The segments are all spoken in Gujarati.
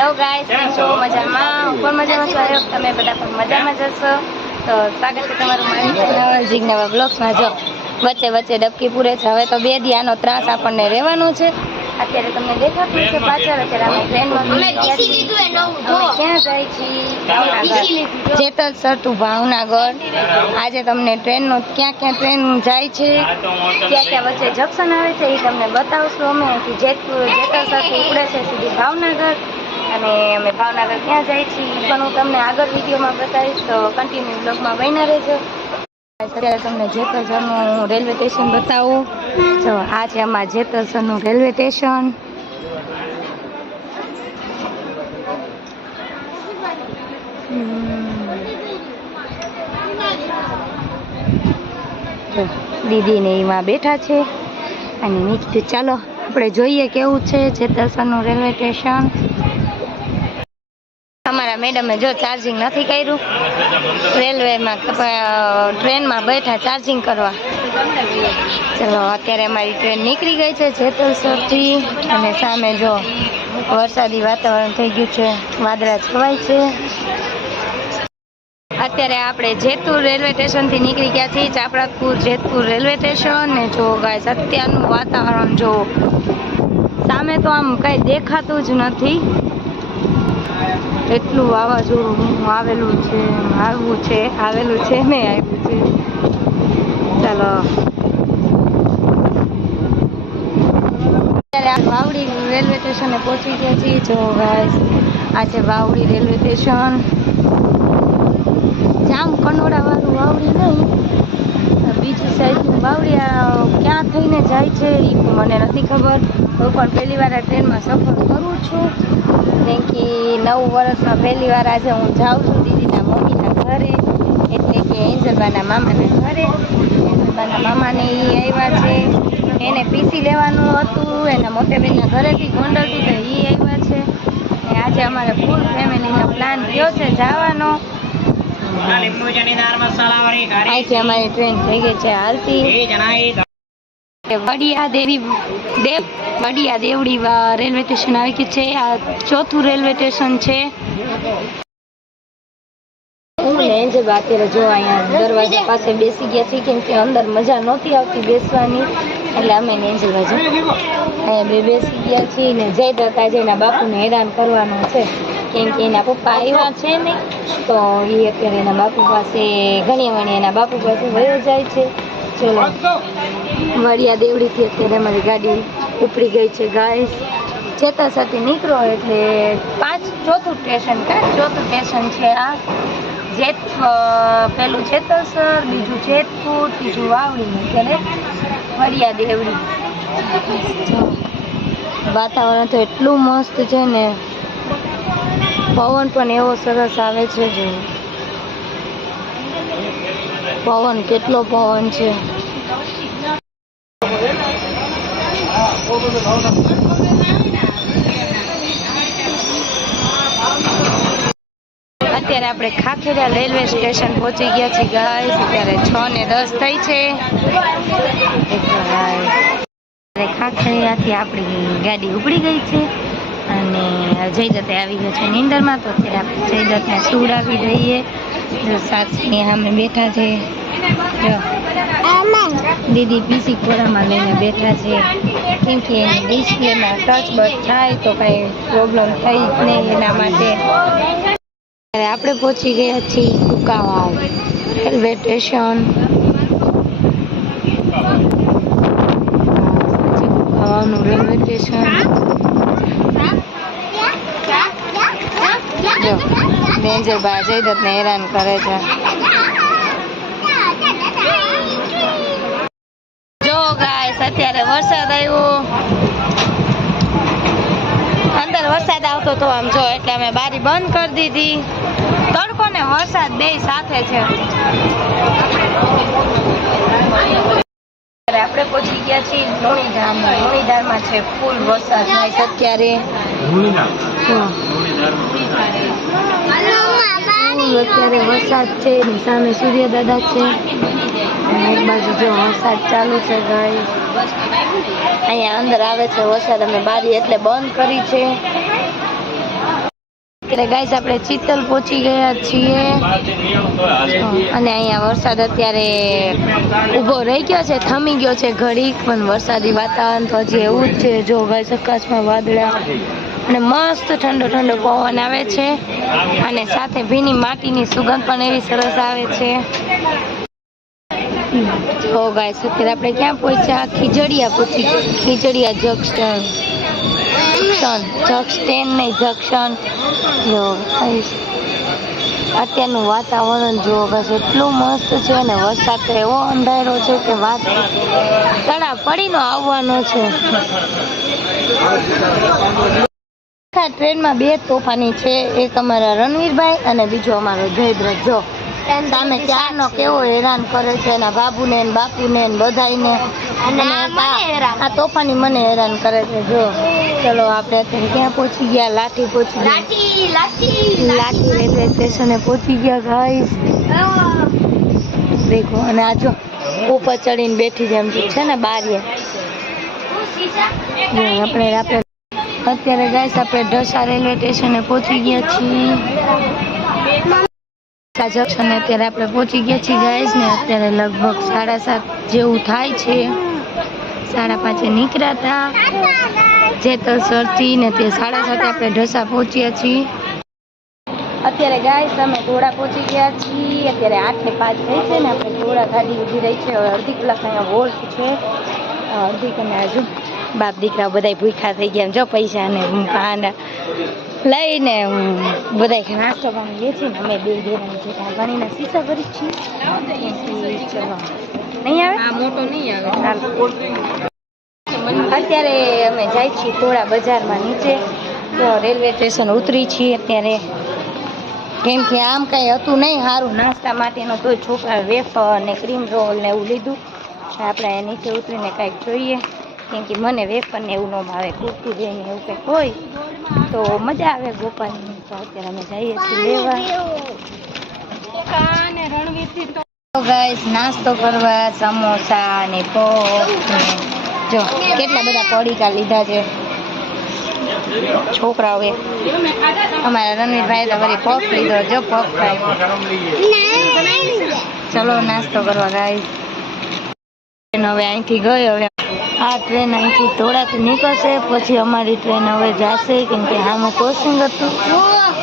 હેલો ગાય છો? મજામાં. હું પણ મજામાં છો? તમે બધા પણ મજામાં જ હશો? તો સ્વાગત છે તમારું મારી ચેનલ જીજ્ઞાવા બ્લોગ્સમાં જો વચ્ચે વચ્ચે ડબકી પૂરે છે. હવે તો બે દિયાનો ત્રાસ આપણને રહેવાનો છે. અત્યારે તમને દેખાતું છે પાછળ. અત્યારે અમે ટ્રેનમાં ક્યાં જાય છીએ જેતલ સર ટુ ભાવનગર. આજે તમને ટ્રેનનો ક્યાં ક્યાં ટ્રેન જાય છે? ક્યાં ક્યાં વચ્ચે જંક્શન આવે છે એ તમને બતાવશું અમે. જેતપુર જેતલ સરથી ઉપડે છે સીધી ભાવનગર. અને અમે ભાવનગર ક્યાં જાય છીએ. પણ હું તમને આગળ વિડીયોમાં બતાવીશ તો કન્ટિન્યુ બ્લોગમાં બન્યા રહેજો. અત્યારે તમને જેતલસરનું રેલવે સ્ટેશન બતાવું. જો, આ છે અમારા જેતલસરનું રેલવે સ્ટેશન દીદી ને એમાં બેઠા છે. અને નીચે ચાલો, આપણે જોઈએ કેવું છે જેતરસરનું રેલવે સ્ટેશન મેડમે જો ચાર્જિંગ નથી કર્યું રેલવેમાં ટ્રેનમાં બેઠા ચાર્જિંગ કરવા. ચલો, અત્યારે અમારી ટ્રેન નીકળી ગઈ છે જેતલસરથી અને સામે જો વરસાદી વાતાવરણ થઈ ગયું છે, વાદળા છવાય છે. અત્યારે આપણે જેતપુર રેલવે સ્ટેશનથી નીકળી ગયા છીએ ચાપડાપુર જેતપુર રેલવે સ્ટેશન ને જો ગાય અત્યારનું વાતાવરણ જો સામે તો આમ કંઈ દેખાતું જ નથી. એટલું વાવાઝોડું આવેલું છે આવવું છે, આવેલું છે ને આવ્યું છે. ચાલો. વાવડી રેલવે સ્ટેશને પહોંચી ગયા છીએ. જો ગાઈસ આ છે વાવડી રેલવે સ્ટેશન. જામ કનોડા વાળું વાવડી નહીં. બીજી સાઈડનું વાવડી ક્યાં થઈને જાય છે એ મને નથી ખબર. હું પણ પહેલી વાર આ ટ્રેનમાં સફર કરું છું. થેન્ક કે નવ વર્ષમાં પહેલી વાર આજે હું જાઉં છું દીદીના મમ્મીના ઘરે. એટલે કે એન્જલબાના મામાના ઘરે. એન્જલબાના મામાને એ આવ્યા છે. એને પીસી લેવાનું હતું. એના મોટેબેનના ઘરેથી ગોંડલથી તો એ આવ્યા છે. ને આજે અમારે ફૂલ ફેમિલીનો પ્લાન થયો છે જવાનો. અહીંથી અમારી ટ્રેન થઈ ગઈ છે હાલતી. વડિયા દેવી, દેવ, વડિયા દેવડી રેલવે સ્ટેશન આવી ગયું છે. આ ચોથું રેલવે સ્ટેશન છે. અત્યારે જો અહીંયા દરવાજા પાસે બેસી ગયા છીએ, કેમ અંદર મજા નહોતી આવતી બેસવાની. એટલે અમે ને એન્જલ અહીંયા બે બેસી ગયા છીએ ને જય દત્તાજી એના બાપુને હેરાન કરવાનું છે. કેમ કે એના પપ્પા આવ્યા છે ને, તો એ અત્યારે એના બાપુ પાસે ઘણી વણી એના બાપુ પાસે વયો જાય છે. ચલો. વડિયા દેવડીથી અત્યારે અમારી ગાડી ઉપડી ગઈ છે ગાઈસ ચેતા સાથે નીકળો એટલે પાંચ ચોથું સ્ટેશન કાં ચોથું સ્ટેશન છે આ. જેત પેલું જેતલસર બીજું જેતપુર, ત્રીજું વાવડી અત્યારે વડિયા દેવડી વાતાવરણ તો એટલું મસ્ત છે ને, પવન પણ એવો સરસ આવે છે પવન કેટલો પવન છે. અત્યારે આપણે ખાખેડા રેલવે સ્ટેશન પહોંચી ગયા છીએ ગાય અત્યારે છ ને દસ થઈ છે. ખાખેરાથી આપણી ગાડી ઉપડી ગઈ છે અને જય જયદત્તે આવી ગયો છે નિંદરમાં. તો અત્યારે આપણે જયદત્તને સુવડાવી દઈએ. સાસની સામે બેઠા છે. દીદી પીસી ખોરામાં લઈને બેઠા છે. કેમ કે એની ડિસ્પ્લેમાં ટચ બચ થાય તો કાંઈ પ્રોબ્લેમ થઈ જ નહીં એના માટે. આપણે પહોંચી ગયા છીએ કુકાવાવ રેલવે સ્ટેશન. કુકાવાવનું રેલવે સ્ટેશન. જો ડેન્જર ભાઈ જયદત્તને હેરાન કરે છે જો ગાઈસ અત્યારે વરસાદ આવ્યો. અંદર વરસાદ આવતો તો આમ જો એટલે અમે બારી બંધ કરી દીધી. તડકો ને વરસાદ બે સાથે છે. અત્યારે આપણે પહોંચી ગયા છીએ લોણીધામ લોણીધામમાં છે ફૂલ વરસાદ થાય છે અત્યારે અત્યારે વરસાદ છે એની સામે સૂર્ય દાદા છે એક બાજુ જો વરસાદ ચાલુ છે ગાય અહીંયા અંદર આવે છે વરસાદ અમે બારી એટલે બંધ કરી છે. એટલે ગાઈસ આપણે ચિત્તલ પહોંચી ગયા છીએ. અને અહીંયા વરસાદ અત્યારે ઊભો રહી ગયો છે, થમી ગયો છે ઘડીક, પણ વરસાદી વાતાવરણ તો હજી એવું જ છે. જો ગાઈસ આકાશમાં વાદળા અને મસ્ત ઠંડો ઠંડો પવન આવે છે. અને સાથે ભીની માટીની સુગંધ પણ એવી સરસ આવે છે. તો ગાય અત્યારે આપણે ક્યાં પહોંચ્યા? ખીજડીયા પહોંચી ખીજડીયા જંકશન જંકશન નહીં જંકશન અત્યારનું વાતાવરણ જુઓ બસ એટલું મસ્ત છે અને વરસાદ તો એવો અંધારો છે કે વાત તળા પડીનો આવવાનો છે. ટ્રેનમાં બે તોફાની છે, એક અમારા રણવીરભાઈ અને બીજો અમારો જયદ્રથ. જો સામે ચારનો કેવો હેરાન કરે છે એના બાબુને ને બાપુને ને બધાયને. ને આ- આ તોફાની મને હેરાન કરે છે. જો ચલો આપણે અત્યારે ક્યાં પહોંચી ગયા? લાઠી પહોંચી ગયા. લાઠી રેલવે સ્ટેશને પહોંચી ગયા ગાઈસ દેખો અને આ જો ઉપર ચડીને બેઠી જેમ છે ને બારીએ. આપણે આપણે અત્યારે ગાઈસ આપણે ઢસા રેલવે સ્ટેશને પહોંચી ગયા છીએ. ઢસા અને અત્યારે આપણે પહોંચી ગયા છીએ ગાઈઝ ને અત્યારે લગભગ સાડા સાત જેવું થાય છે. સાડા પાંચે નીકળ્યા હતા. જેતલ સરથી ને તે સાડા સાતે આપણે ઢસા પહોંચ્યા છીએ. અત્યારે ગાઈઝ અમે ઘોડા પહોંચી ગયા છીએ. અત્યારે આઠ ને પાંચ થઈ છે ને આપણે ધોળા ગાડી ઊભી રહી છે. અડધી કલાક અહીંયા હોલ્ટ છે. અડધી કલાક હજુ બાપ દીકરા બધા ભૂખ્યા થઈ ગયા જો પૈસા ને પાંડા લઈને બધા નાસ્તો પાણી લે છે ને અમે બે બેરાની જેઠા પાણીના સીસા ભરી જ છીએ. નહીં આવે? આ મોટો નહીં આવે. અત્યારે અમે જાય છીએ થોડા બજારમાં નીચે. તો રેલવે સ્ટેશન ઉતરી છીએ અત્યારે. કેમ કે આમ કાંઈ હતું નહીં સારું નાસ્તા માટેનું તો છોકરા વેફર ને ક્રીમ રોલ ને એવું લીધું. આપણે નીચે ઉતરીને કાંઈક જોઈએ. કેમ કે મને વેફર ને એવું ન ભાવે, કુર્તી જઈને એવું કંઈક હોય, તો મજા આવે ગોપાલની. તો અત્યારે અમે જઈએ છીએ લેવા. નાસ્તો કરવા, સમોસા ને પફ જો, કેટલા બધા પડીકા લીધા છે. છોકરાઓએ અમારા રણવીરભાઈ તો વળી પફ લીધો. જો પફ ખાય ચલો, નાસ્તો કરવા ગાઈસ હવે અહીંથી ગયો, હવે આ ટ્રેન અહીંથી થોડાક નીકળશે પછી અમારી ટ્રેન હવે જશે કેમ કે આમાં કોચિંગ હતું.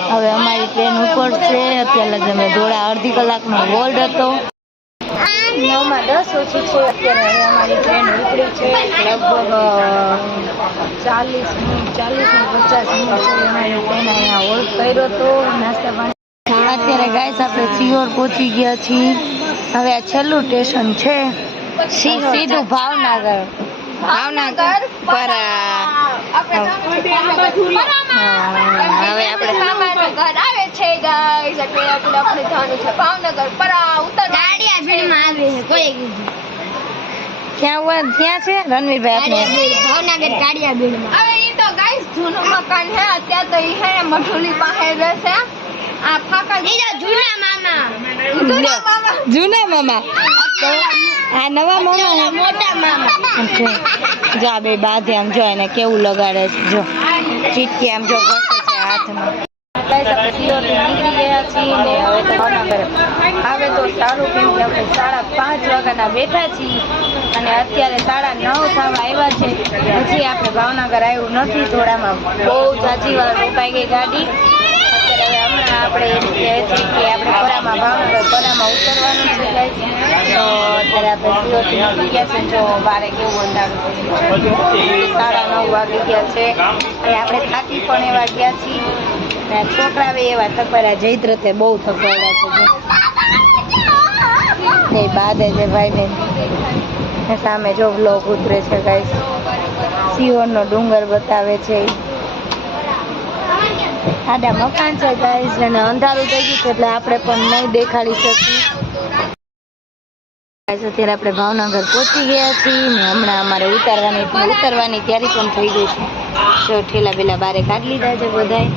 હવે અમારી ટ્રેન ઉપડશે અત્યારે લગી અમે ધોળા અડધી કલાકનો હોલ્ડ હતો. નવમાં દસ ઓછી છે અત્યારે હવે અમારી ટ્રેન ઉપડી છે લગભગ ચાલીસ મિનિટ ચાલીસ ને પચાસ મિનિટ છે અમારી ટ્રેન અહીંયા હોલ્ડ કર્યો હતો નાસ્તા પાણી. અત્યારે ગાઈસ આપણે સિયોર પહોંચી ગયા છીએ. હવે આ છેલ્લું સ્ટેશન છે સીધું ભાવનગર. ભાવનગર હવે આપણે ઘર આવે છે ગાઈસ એટલે આપણે આપણે જવાનું છે ભાવનગર પરા ઉત્તર ગાડી ભીડમાં આવે છે કોઈ ક્યાં હોય ક્યાં છે? રણવીરભાઈ ભાવનગર ગાડિયા ભીડમાં. હવે એ તો ગાઈસ જૂનું મકાન છે અત્યારે તો એ હે મઠુલી પાસે રહેશે આ ફાકા ઈ જૂના જૂના મામા. જૂના મામા. તો આ નવા મામા મોટા મામા. જો આ બે બાધે આમ જો એને કેવું લગાડે છે. જો. ચીટકી આમ જો ઘસે છે હાથમાં. નીકળી ગયા છીએ ને હવે તો સારું કેમ કે આપણે સાડા પાંચ વાગ્યાના બેઠા છીએ અને અત્યારે સાડા નવ થવા આવ્યા છે. હજી આપણે ભાવનગર આવ્યું નથી. થોડામાં બહુ જાજી વાર રોકાઈ ગઈ ગાડી. આપણે એમ કહે છે કે આપણે પરામાં ભાવનગર પરામાં ઉતરવાનું છે. તો અત્યારે આપણે સીઓટી નીકળી ગયા છે, જો બારે કેવું અંધારું સાડા નવ વાગી ગયા છે અને આપણે થાકી પણ એવા ગયા છીએ છોકરાવે એવા થકવાડા જૈત્રતે બહુ થપાયેલા છે એ બાદે છે બેન સામે જો બ્લોક ઉતરે છે ગાઈસ સિયોરનો ડુંગર બતાવે છે. આડા મકાન છે ગાઈઝ અને અંધારું થઈ ગયું છે એટલે આપણે પણ નહીં દેખાડી શકીએ. અત્યારે આપણે ભાવનગર પહોંચી ગયા છીએ ને હમણાં અમારે ઉતારવાની ઉતરવાની તૈયારી પણ થઈ ગઈ છે. જો ઠેલા પેલા બારે કાઢી લીધા છે બધાય.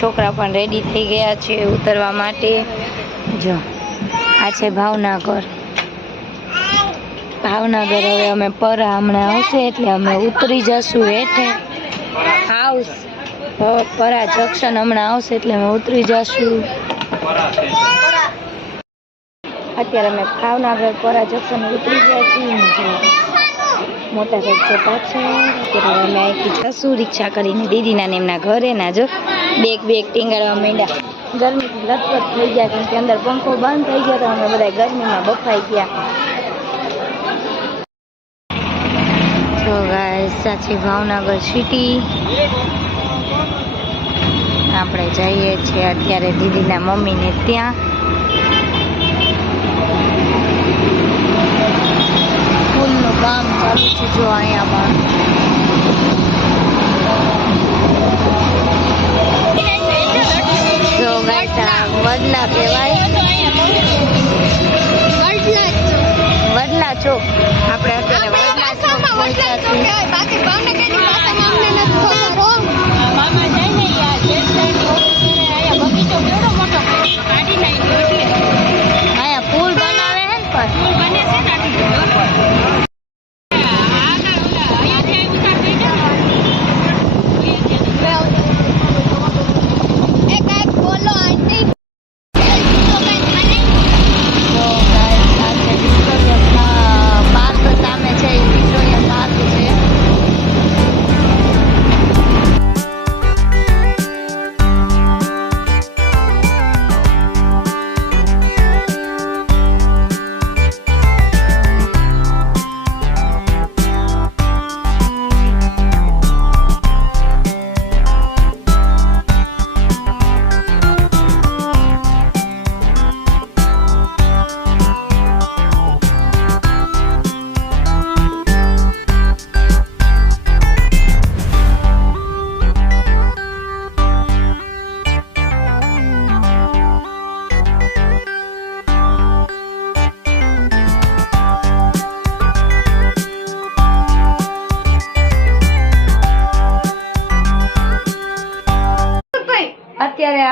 છોકરા પણ રેડી થઈ ગયા છે ઉતરવા માટે. જો, આ છે ભાવનગર. ભાવનગર હવે અમે પર હમણાં આવશે એટલે અમે ઉતરી જશું હેઠે. હાઉસ પરા જંકશન હમણાં આવશે એટલે અમે ઉતરી જશું. અત્યારે અમે ભાવનગર પરા જંકશન ઉતરી ગયા છીએ. મોટા ભાઈ જતા છે અત્યારે અમે અહીંથી જશું રિક્ષા કરીને દીદીના ને એમના ઘરે. ના જો બેગ બેગ ટીંગાડવા માંડ્યા. ગરમીથી લથપથ થઈ ગયા કેમ કે અંદર પંખો બંધ થઈ ગયો તો અમે બધા ગરમીમાં બફાઈ ગયા. તો ગાઈસ સાચી ભાવનગર સિટી આપણે જઈએ છીએ અત્યારે દીદીના મમ્મીને ત્યાં. ફૂલનું કામ ચાલુ છે જો અહીંયા પણ જો આ વડલા કહેવાય. વડલા ચોક. આપણે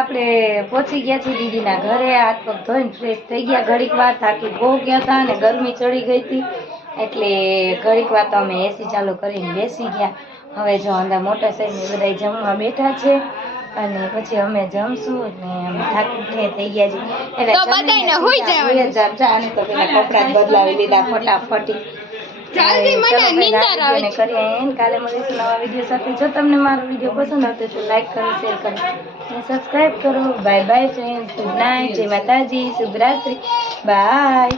આપણે પહોંચી ગયા છીએ દીદીના ઘરે. હાથ પગ ધોઈને ફ્રેશ થઈ ગયા. ઘડીક વાર થાકી બહુ ગયા હતા અને ગરમી ચડી ગઈ હતી. એટલે ઘડીક વાર તો અમે એસી ચાલુ કરીને બેસી ગયા. હવે જો અંદર મોટા સાહેબ બધા જમવા બેઠા છે અને પછી અમે જમશું એટલે અમે થાકી થઈ ગયા છીએ. એટલે અને તો પેલા કપડાં બદલાવી લીધા ફટાફટી. જલ્દી મને નીંદર આવે વિડીયોને કાલે મળીશું નવા વીડિયો સાથે. જો તમને મારો વીડિયો પસંદ આવતો તો લાઈક કરો શેર કરો. અને સબસ્ક્રાઈબ કરો. Bye bye friend good night. જય માતાજી. શુભરાત્રી. બાય.